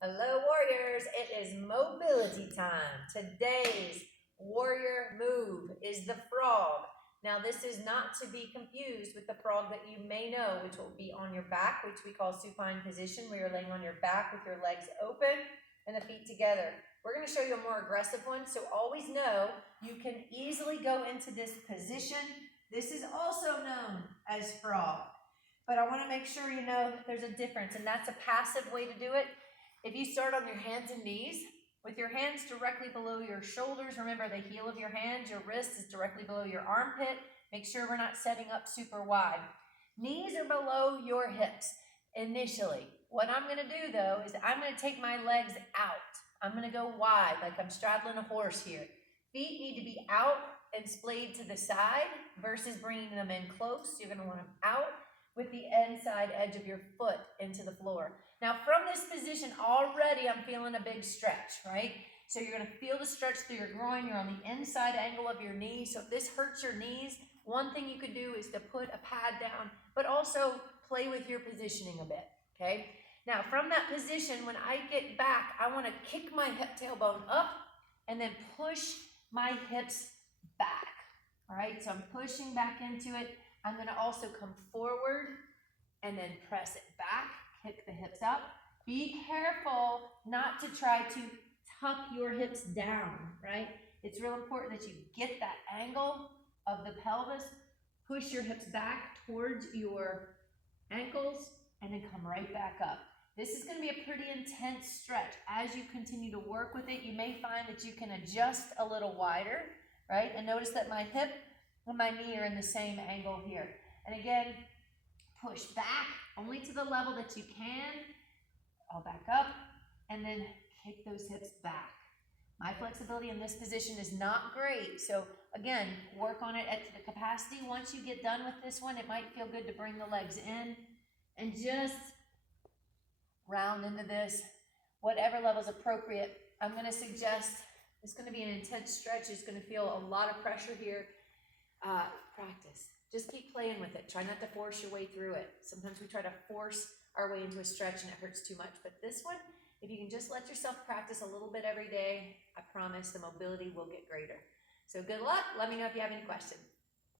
Hello, warriors. It is mobility time. Today's warrior move is the frog. Now, this is not to be confused with the frog that you may know, which will be on your back, which we call supine position, where you're laying on your back with your legs open and the feet together. We're going to show you a more aggressive one, so always know you can easily go into this position. This is also known as frog, but I want to make sure you know there's a difference, and that's a passive way to do it. If you start on your hands and knees, with your hands directly below your shoulders, remember the heel of your hand, your wrist is directly below your armpit. Make sure we're not setting up super wide. Knees are below your hips initially. What I'm going to do though is I'm going to take my legs out. I'm going to go wide like I'm straddling a horse here. Feet need to be out and splayed to the side versus bringing them in close. You're going to want them out with the inside edge of your foot into the floor. Now from this position already I'm feeling a big stretch, right? So you're gonna feel the stretch through your groin. You're on the inside angle of your knee. So if this hurts your knees, one thing you could do is to put a pad down, but also play with your positioning a bit, okay? Now from that position, when I get back, I wanna kick my hip tailbone up and then push my hips back, all right? So I'm pushing back into it. I'm going to also come forward and then press it back, kick the hips up. Be careful not to try to tuck your hips down, right? It's real important that you get that angle of the pelvis, push your hips back towards your ankles, and then come right back up. This is going to be a pretty intense stretch. As you continue to work with it, you may find that you can adjust a little wider, right? And notice that my hip and my knee are in the same angle here. And again, push back only to the level that you can. I'll back up and then kick those hips back. My flexibility in this position is not great. So again, work on it at the capacity. Once you get done with this one, it might feel good to bring the legs in and just round into this, whatever level is appropriate. I'm going to suggest it's going to be an intense stretch. It's going to feel a lot of pressure here. Practice. Just keep playing with it. Try not to force your way through it. Sometimes we try to force our way into a stretch and it hurts too much. But this one, if you can just let yourself practice a little bit every day, I promise the mobility will get greater. So good luck. Let me know if you have any questions.